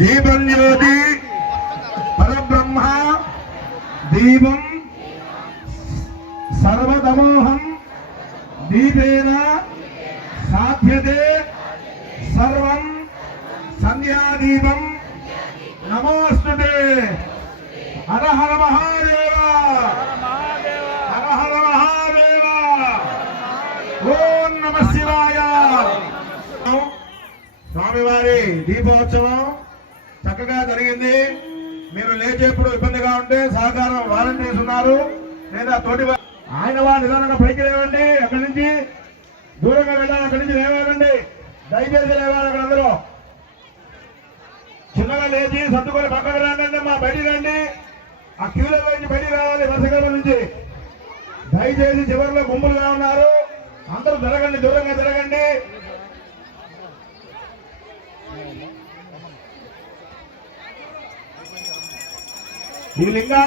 దీపం జ్యోతి పరబ్రహ్మ దీపం సర్వతమోహం దీపేన సాధ్యతే సర్వం సంధ్యాదీపం నమోస్తుతే హర హర మహాదేవ హర హర మహాదేవ ఓం నమః శివాయ. స్వామివారి దీపోత్సవం చక్కగా జరిగింది. మీరు లేచేప్పుడు ఇబ్బందిగా ఉంటే సహకారం వాలంటీర్స్ ఉన్నారు లేదా తోటి ఆయన వాళ్ళు నిదానంగా పైకి లేవండి. అక్కడి నుంచి దూరంగా వెళ్ళాలి, అక్కడి నుంచి లేవాలండి. దయచేసి లేవాలి. అక్కడ అందరూ చిన్నగా లేచి సర్దుకొని పక్కకు రండి. మా బయటికి రండి. ఆ క్యూలో నుంచి బయటికి రావాలి. వరుసగా నుంచి దయచేసి చివరిలో గుంపులుగా ఉన్నారు. అందరూ జరగండి, దూరంగా జరగండి. ఈ లింగా